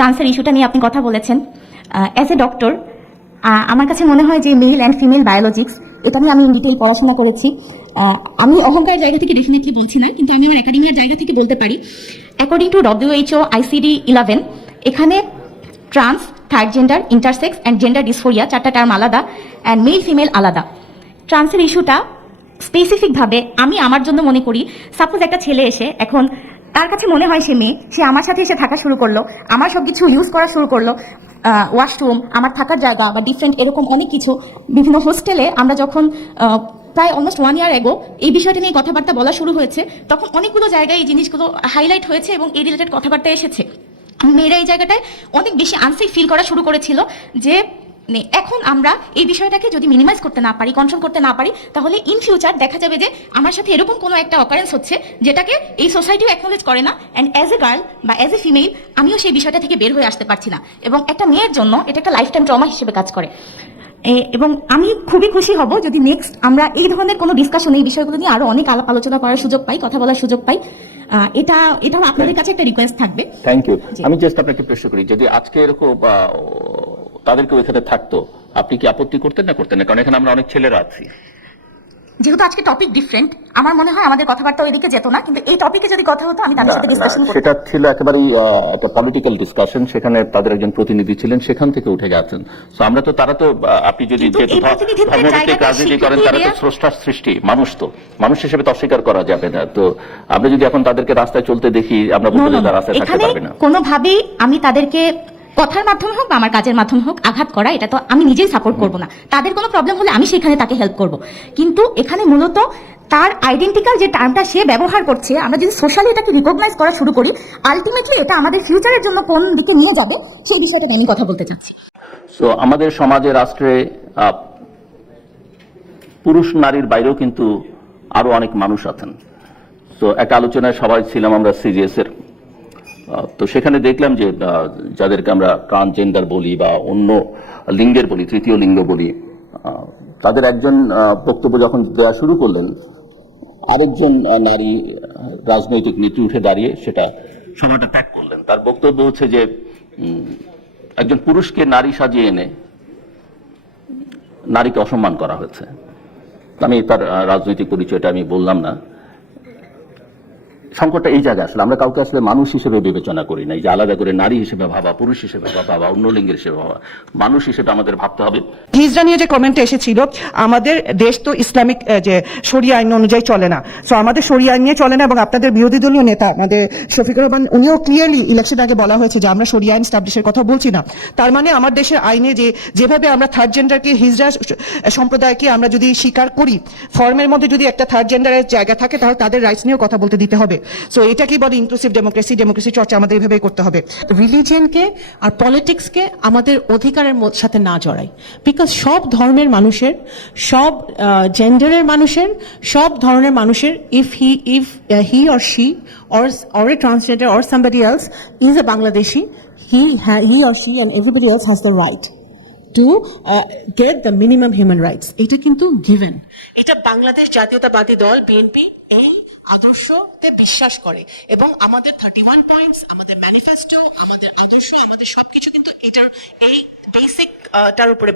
ট্রান্সের ইস্যুটা নিয়ে আপনি কথা বলেছেন। অ্যাজ এ ডক্টর আমার কাছে মনে হয় যে মেল অ্যান্ড ফিমেল বায়োলজিক্স এটা নিয়ে আমি ইন ডিটেইল পড়াশোনা করেছি। আমি অহংকারের জায়গা থেকে ডেফিনেটলি বলছি না, কিন্তু আমি আমার একাডেমিয়ার জায়গা থেকে বলতে পারি। অ্যাকর্ডিং টু WHO ICD-11 এখানে trans, third gender, intersex and gender dysphoria চারটা টার্ম আলাদা, অ্যান্ড মেল ফিমেল আলাদা। ট্রান্সের ইস্যুটা স্পেসিফিকভাবে আমি আমার জন্য মনে করি, সাপোজ একটা ছেলে এসে এখন তার কাছে মনে হয় সে মেয়ে, সে আমার সাথে এসে থাকা শুরু করলো, আমার সব কিছু ইউজ করা শুরু করলো, ওয়াশরুম, আমার থাকার জায়গা বা ডিফারেন্ট এরকম অনেক কিছু। বিভিন্ন হোস্টেলে আমরা যখন প্রায় অলমোস্ট 1 ইয়ার এগো এই বিষয়টা নিয়ে কথাবার্তা বলা শুরু হয়েছে, তখন অনেকগুলো জায়গায় এই জিনিসগুলো হাইলাইট হয়েছে এবং এই রিলেটেড কথাবার্তা এসেছে। মেয়েরা এই জায়গাটায় অনেক বেশি আনসেফ ফিল করা শুরু করেছিল যে এখন আমরা এই বিষয়টাকে যদি মিনিমাইজ করতে না পারি, কন্ট্রোল করতে না পারি, তাহলে ইন ফিউচার দেখা যাবে যে আমার সাথে এরকম কোনো একটা অকারেন্স হচ্ছে যেটাকে এই সোসাইটিও অ্যাকনোলেজ করে না, অ্যান্ড অ্যাজ এ গার্ল বা অ্যাজ এ ফিমেল আমিও সেই বিষয়টা থেকে বের হয়ে আসতে পারছি না, এবং একটা মেয়ের জন্য এটা একটা লাইফ টাইম ট্রমা হিসেবে কাজ করে। এবং আমি খুবই খুশি হব যদি নেক্সট আমরা এই ধরনের কোনো ডিসকাশন, এই বিষয়গুলো নিয়ে আরো অনেক আলাপ আলোচনা করার সুযোগ পাই, কথা বলার সুযোগ পাই। এটাও আপনাদের কাছে একটা রিকোয়েস্ট থাকবে। Thank you. আমি জাস্ট আপনাকে প্রশ্ন করি, যদি আজকে এরকম তাদেরকে ওইখানে থাকতো, আপনি কি আপত্তি করতেন না করতেন না? কারণ এখানে আমরা অনেক ছেলেরা আছি। যেহেতু আজকে টপিক ডিফারেন্ট, আমার মনে হয় আমাদের কথাবার্তা ওইদিকে যেত না, কিন্তু এই টপিকে যদি কথা হতো আমি তাদের সাথে ডিসকাশন করতাম। সেটা ছিল একেবারেই একটা পলিটিক্যাল ডিসকাশন, সেখানে তাদের একজন প্রতিনিধি ছিলেন, সেখান থেকে উঠে যাচ্ছেন। তো আমরা তো, তারা তো, আপনি যদি ধর্মভিত্তিক রাজনীতি করেন, তারা তো স্রষ্টার সৃষ্টি, মানুষ তো মানুষ হিসেবে তো অস্বীকার করা যাবে না। তো আমরা যদি এখন তাদেরকে রাস্তায় চলতে দেখি, আমরা বলবো যে তারা রাস্তায় থাকতে পারবে না। কোনোভাবেই আমি তাদেরকে কথার মাধ্যমে হোক বা আমার কাজের মাধ্যমে হোক আঘাত করা, এটা তো আমি নিজেই সাপোর্ট করব না। তাদের কোনো প্রবলেম হলে আমি সেখানে তাকে হেল্প করব, কিন্তু এখানে মূলত তার আইডেন্টিক্যাল যে টার্মটা সে ব্যবহার করছে, আমরা যদি সোশ্যালি এটাকে রিকগনাইজ করা শুরু করি, আলটিমেটলি এটা আমাদের ফিউচারের জন্য কোন দিকে নিয়ে যাবে সেই বিষয়টা নিয়ে কথা বলতে চাচ্ছি। সো আমাদের সমাজে, রাষ্ট্রে পুরুষ নারীর বাইরেও কিন্তু আরো অনেক মানুষ আছেন। তো একটা আলোচনায় সবাই ছিলাম আমরা সিজিএস এর, তো সেখানে দেখলাম যে যাদেরকে আমরা ট্রান্সজেন্ডার বলি বা অন্য লিঙ্গের বলি, তৃতীয় লিঙ্গ বলি, তাদের একজন বক্তব্য যখন দেওয়া শুরু করলেন, আরেকজন নারী রাজনৈতিক নেত্রী উঠে দাঁড়িয়ে সেটা সময়টা ত্যাগ করলেন। তার বক্তব্য হচ্ছে যে একজন পুরুষকে নারী সাজিয়ে এনে নারীকে অসম্মান করা হয়েছে। আমি তার রাজনৈতিক পরিচয়টা আমি বললাম না। সংকটটা এই জায়গায় আসলে আমরা কাউকে আসলে মানুষ হিসেবে বিবেচনা করি না, যে আলাদা করে নারী হিসেবে ভাবা, পুরুষ হিসেবে ভাবা, অন্য লিঙ্গের হিসেবে ভাবা, মানুষ হিসেবে আমাদের ভাবতে হবে। হিজড়া নিয়ে যে কমেন্টটা এসেছিল, আমাদের দেশ তো ইসলামিক যে শরিয়া আইন অনুযায়ী চলে না, সো আমাদের শরিয়া আইন নিয়ে চলে না। এবং আপনাদের বিরোধী দলীয় নেতা আমাদের শফিকুর রহমান, উনিও ক্লিয়ারলি ইলেকশন আগে বলা হয়েছে যে আমরা শরিয়া আইন স্টাবলিশের কথা বলছি না। তার মানে আমার দেশের আইনে যেভাবে আমরা থার্ড জেন্ডারকে, হিজড়া সম্প্রদায়কে আমরা যদি স্বীকার করি, ফর্মের মধ্যে যদি একটা থার্ড জেন্ডারের জায়গা থাকে, তাহলে তাদের রাইটস নিয়েও কথা বলতে দিতে হবে। সো এটা কি বলে ইনক্লুসিভ ডেমোক্রেসি, ডেমোক্রেসি চর্চা আমাদের এইভাবেই করতে হবে। রিলিজিয়নকে আর পলিটিক্সকে আমাদের অধিকারের সাথে না জড়াই, বিকজ সব ধর্মের মানুষের, সব জেন্ডারের মানুষের, সব ধরনের মানুষের, if he or she or a transgender or somebody else is a Bangladeshi, he or she and everybody else has the right to get the minimum human rights. এটা কিন্তু given. এটা বাংলাদেশ জাতীয়তাবাদী দল বিএনপি এই আদর্শতে বিশ্বাস করে, এবং আমাদের 31 পয়েন্টস, আমাদের ম্যানিফেস্টো, আমাদের আদর্শ, আমাদের সবকিছু কিন্তু এটার এই বেসিক টার উপরে